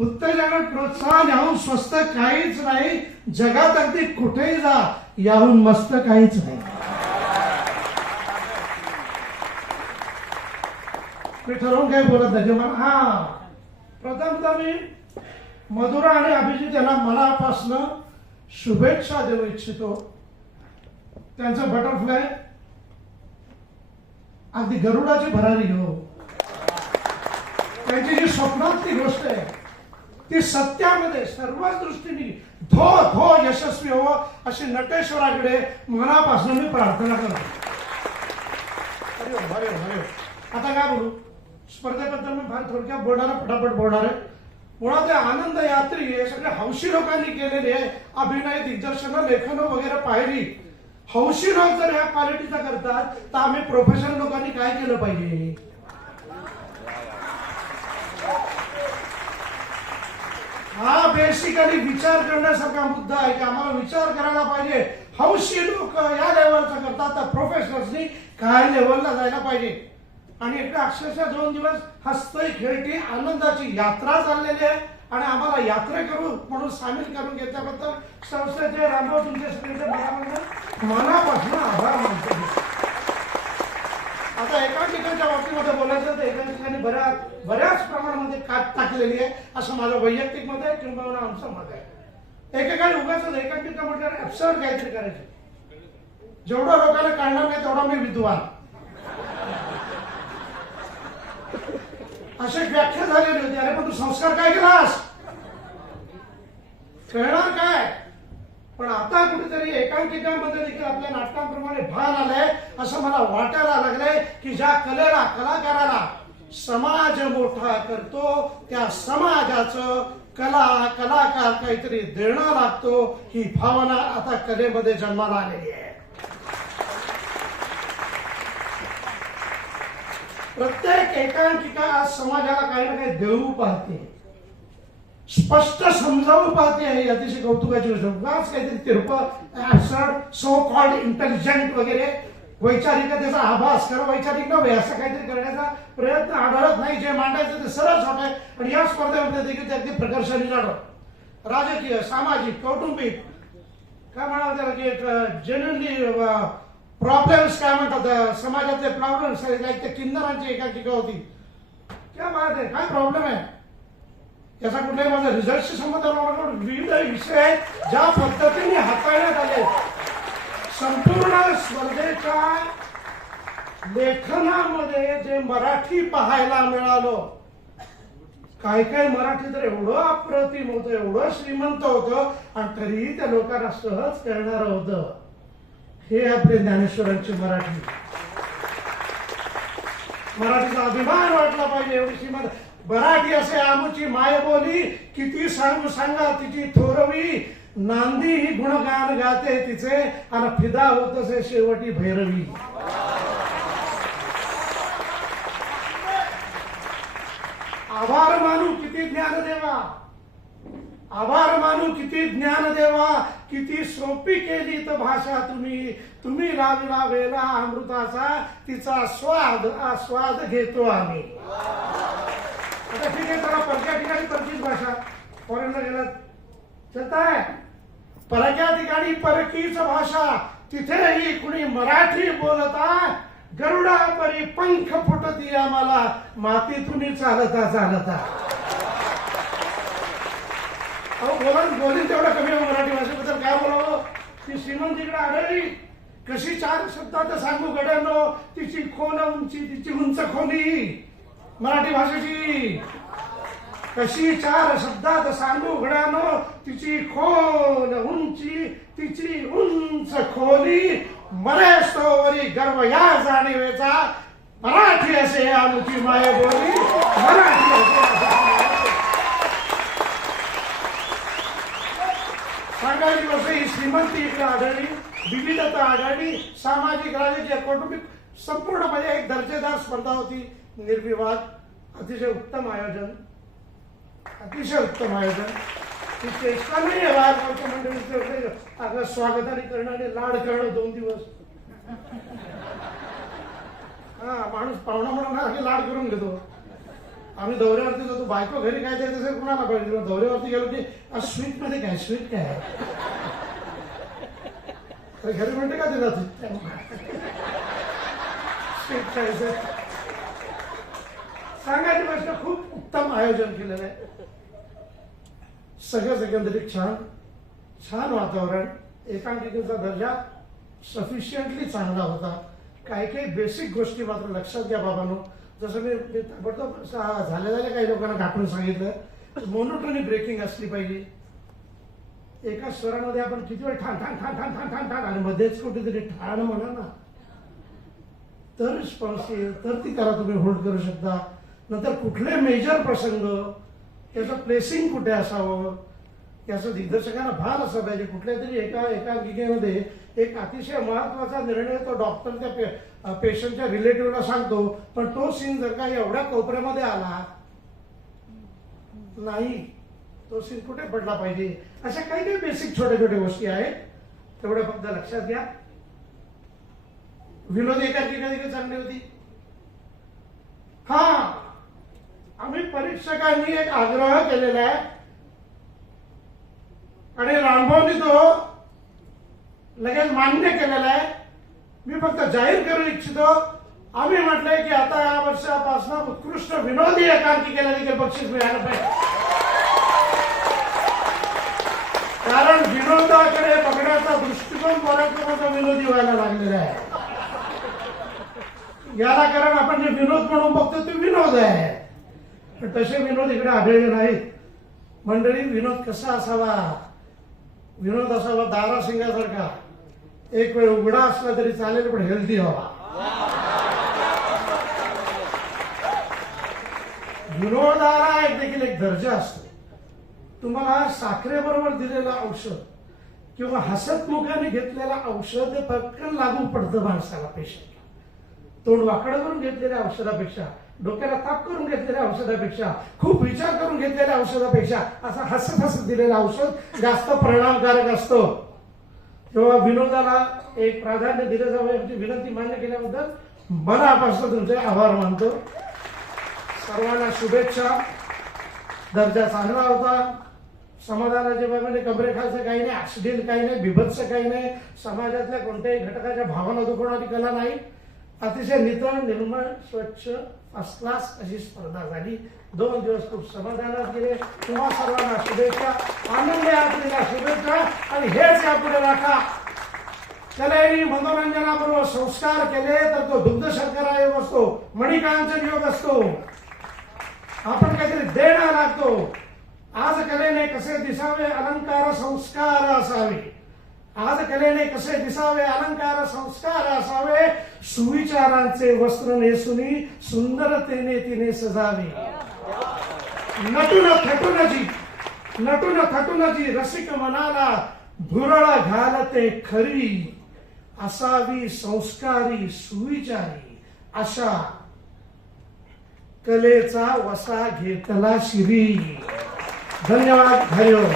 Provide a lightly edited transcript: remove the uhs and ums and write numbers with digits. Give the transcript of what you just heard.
उत्तेजन प्रोत्साहन याहून स्वस्त काहीच नाही. जगात अगदी कुठेही जा, याहून मस्त काहीच नाही. मी ठरवून काही बोलत नाही. हा प्रथमतः मी मधुरा आणि अभिजित यांना मनापासून शुभेच्छा देऊ इच्छितो. त्यांचं बटरफ्लाय अगदी गरुडाची भरारी हो. त्यांची जी स्वप्नातली गोष्ट आहे ती सत्यामध्ये सर्वच दृष्टीने धो धो यशस्वी हो अशी नटेश्वराकडे मनापासून मी प्रार्थना करतो. आता काय बोलू, स्पर्धेबद्दल मी फार थोडक्यात बोलणार, फटाफट बोलणार आहे. मुळात हे आनंद यात्री हे सगळे हौशी लोकांनी केलेले आहे. अभिनय, दिग्दर्शन, लेखन वगैरे पाहिली. हौशी लोक जर ह्या क्वालिटीचा करतात तर आम्ही प्रोफेशनल लोकांनी काय केलं पाहिजे. हा बेसिकली विचार करण्यासारखा मुद्दा आहे की आम्हाला विचार करायला पाहिजे. हौशी लोक या लेवलचा करतात तर प्रोफेशनल्सनी काय लेवलला जायला पाहिजे. आणि एकदा अक्षरशः 2 दिवस हसतय खेळती आनंदाची यात्रा चाललेली आहे आणि आम्हाला यात्रेकरू म्हणून सामील करून घेतल्याबद्दल संस्थेचे रामभाऊ तुमचे सगळ्यांचे मनापासून आभार मानतो. आता एका ठिकाणच्या बाबतीमध्ये बोलायचं तर एका ठिकाणी बऱ्याच प्रमाणामध्ये काट टाकलेली आहे असं माझं वैयक्तिक मत आहे किंवा आमचं मत आहे. एकेकाळी उगाच एका ठिकाणी म्हटलं ऍब्सर्ड काहीतरी करायचे. जेवढं लोकांना कळणार नाही तेवढा मी विद्वान अशी व्याख्या झालेली होती. अरे पण तू संस्कार काय केलास, खेळणार काय. पण आता कुठेतरी एकांकिकांमध्ये देखील आपल्या नाटकांप्रमाणे भान आलंय असं मला वाटायला लागलंय की ज्या कलेला, कलाकाराला समाज मोठा करतो त्या समाजाचं कलाकार काहीतरी देणं लागतो ही भावना आता कलेमध्ये जन्माला आलेली आहे. प्रत्येक एकांकिका आज समाजाला काही ना काही देऊ पाहते, स्पष्ट समजावू पाहते. ही अतिशय कौतुकाची गोष्ट. उगाच काहीतरी तिरपं सो कॉल्ड इंटेलिजंट वगैरे वैचारिकतेचा आभास करा, वैचारिक नव्हे असं काहीतरी करण्याचा प्रयत्न आढळत नाही. जे मांडायचं ते सरळ होत आहे. आणि या स्पर्धेमध्ये देखील ते अगदी प्रकर्षाने जाणं राजकीय, सामाजिक, कौटुंबिक काय म्हणावं त्याला की जनरली प्रॉब्लेम्स काय म्हणतात समाजातले प्रॉब्लेम्स लाईक त्या किन्नरांची एकांकिका होती. क्या बात आहे, काय प्रॉब्लेम आहे याचा कुठलाही माझा रिझल्टशी संबंध विविध विषय ज्या पद्धतीने हाताळण्यात आले. संपूर्ण स्पर्धेच्या लेखनामध्ये जे मराठी पाहायला मिळालं, काही काही मराठी तर एवढं अप्रतिम होतं, एवढं श्रीमंत होतं आणि तरीही त्या लोकांना सहज कळणार होतं. हे आपले ज्ञानेश्वरांची मराठी. मराठीचा अभिमान वाटला पाहिजे. एवढी श्रीमंत मराठी असे आमुची मायबोली, किती सांगू सांगा तिची थोरवी. नांदी ही गुणगान गाते तिचे आणि फिदा होत असे शेवटी भैरवी. आभार मानू किती ज्ञान देवा, आभार मानू किती ज्ञान देवा. किती सोपी केली तर भाषा तुम्ही लावला वेला अमृताचा, तिचा आस्वाद घेतो आम्ही. आता ठीक आहे, जरा परक्या ठिकाणी परकीच भाषा, फॉरेनला गेलात चलताय, परक्या ठिकाणी परकीच भाषा, तिथेही कुणी मराठी बोलता. गरुडा परी पंख फुटती आम्हाला मातीतून चालता चालता. बोलीन तेवढं कमी आहे मराठी भाषेबद्दल काय बोलावं. ती श्रीमंत तिकडे आढळली, कशी 4 शब्दात सांगू गड्यांनो. तिची खोल उंची, तिची उंच खोली मराठी भाषेची. कशी 4 शब्दात सांगू गड्यांनो. तिची खोल उंची, तिची उंच खोली. मरेस्तोवरी गर्व या जाणीवेचा, मराठी असे आमची मायबोली, मराठी असे. सांगायची गोष्ट ही श्रीमंती इकडे आढळली, विविधता आढळली. सामाजिक, राजकीय, कौटुंबिक संपूर्ण म्हणजे एक दर्जेदार स्पर्धा होती. निर्विवाद, अतिशय उत्तम आयोजन, अतिशय उत्तम आयोजन. ती चेष्टा नाही आहे बाहेर मंडळीचं. अगं स्वागताने करणं आणि लाड करणं 2 दिवस. हा माणूस पाहुणा म्हणून लाड करून घेतो. आम्ही दौऱ्यावरती जातो, बायको घरी काय द्यायचं असेल कुणाला पाहिजे, दौऱ्यावरती गेलो की आज स्वीट मध्ये काय, स्वीट काय तर घरी म्हणते का ते जातो स्वीट खायचं. सांगायची गोष्ट, खूप उत्तम आयोजन केलेलं आहे. सगळं एकंदरीत छान छान वातावरण. एकांकिकेचा दर्जा सफिशियंटली चांगला होता. काही काही बेसिक गोष्टी मात्र लक्षात घ्या बाबांनो. जसं मी ताबडतोब झाल्या काही लोकांना दाखवून सांगितलं, मोनोटोनी ब्रेकिंग असली पाहिजे. एका स्वरामध्ये आपण किती वेळ ठाण ठाण ठाण ठाण ठाण ठाण ठाण आणि मध्येच कुठेतरी ठाण म्हणा ना, तर रिस्पॉन्स येईल, तर ती त्याला तुम्ही होल्ड करू शकता. नंतर कुठले मेजर प्रसंग, त्याचं प्लेसिंग कुठे असावं, त्याचं दिग्दर्शकांना भान असं पाहिजे. कुठल्या तरी एकांकिकेमध्ये एक अतिशय महत्वाचा निर्णय तो डॉक्टर त्या पेशंटच्या रिलेटिव्हला सांगतो, पण तो सीन जर का एवढ्या कोपऱ्यामध्ये आला नाही, तो सीन कुठे पडला पाहिजे. अशा काही काही बेसिक छोट्या छोट्या गोष्टी आहेत, तेवढ्या फक्त लक्षात घ्या. विनोदी एकांकिका देखील चांगली होती. हा, आम्ही परीक्षकांनी एक आग्रह केलेला आहे आणि रामभाऊनी तो लगेच मान्य केलेला आहे. मी फक्त जाहीर करू इच्छितो, आम्ही म्हटलंय की आता या वर्षापासून उत्कृष्ट विनोदी एकांकिकेला देखील बक्षीस मिळालं पाहिजे. कारण विनोदाकडे बघण्याचा दृष्टिकोन बऱ्याच विनोदी व्हायला लागलेला आहे. याला कारण आपण जे विनोद म्हणून बघतो ते विनोद आहे, पण तसे विनोद इकडे आढळले नाहीत. मंडळी, विनोद कसा असावा? विनोद असावा दारासिंगासारखा, एक वेळ उघडा असला तरी चालेल पण हेल्दी हवा. विनोदाला देखील एक दर्जा असतो. तुम्हाला साखरेबरोबर दिलेलं औषध किंवा हसतमुखाने घेतलेलं औषध हे पटकन लागू पडतं माणसाला, पेशंटला. तोंड वाकडं करून घेतलेल्या औषधापेक्षा, डोक्याला ताप करून घेतलेल्या औषधापेक्षा, खूप विचार करून घेतलेल्या औषधापेक्षा असं हसत हसत दिलेलं औषध जास्त परिणामकारक असतं. तेव्हा विनोदाला एक प्राधान्य दिलं जावं याची विनंती मान्य केल्याबद्दल मनापासून तुमचे आभार मानतो. सर्वांना शुभेच्छा. दर्जा चांगला होता. समाधानाच्या बाबतीत कमरेखालचं काही नाही, अश्लील काही नाही, बिभत्स काही नाही, समाजातल्या कोणत्याही घटकाच्या भावना दुखवणारी कला नाही. अतिशय नितळ, निर्मळ, स्वच्छ, फर्स्ट क्लास अशी स्पर्धा झाली. 2 दिवस खूप समाधानात गेले. तुम्हा सर्वांना शुभेच्छा, आनंद यात्रेला शुभेच्छा आणि हेच यापुढे राखा. कलेने मनोरंजनाबरोबर संस्कार केले तर तो दुग्ध शर्करा योग असतो, मणिकांचन योग असतो. आपण काहीतरी देणं लागतो. आज कलेने कसे दिसावे, अलंकार संस्कार असावे. आज कलेने कसे दिसावे, अलंकार संस्कार असावे. सुविचारांचे वस्त्र नेसुनी सुंदरतेने तिने सजावे. नटून थटून जी रसिक मनाला धुरळ घालते खरी. असावी संस्कारी सुविचारी, अशा कलेचा वसा घेतला शिरी. धन्यवाद. हरिओम.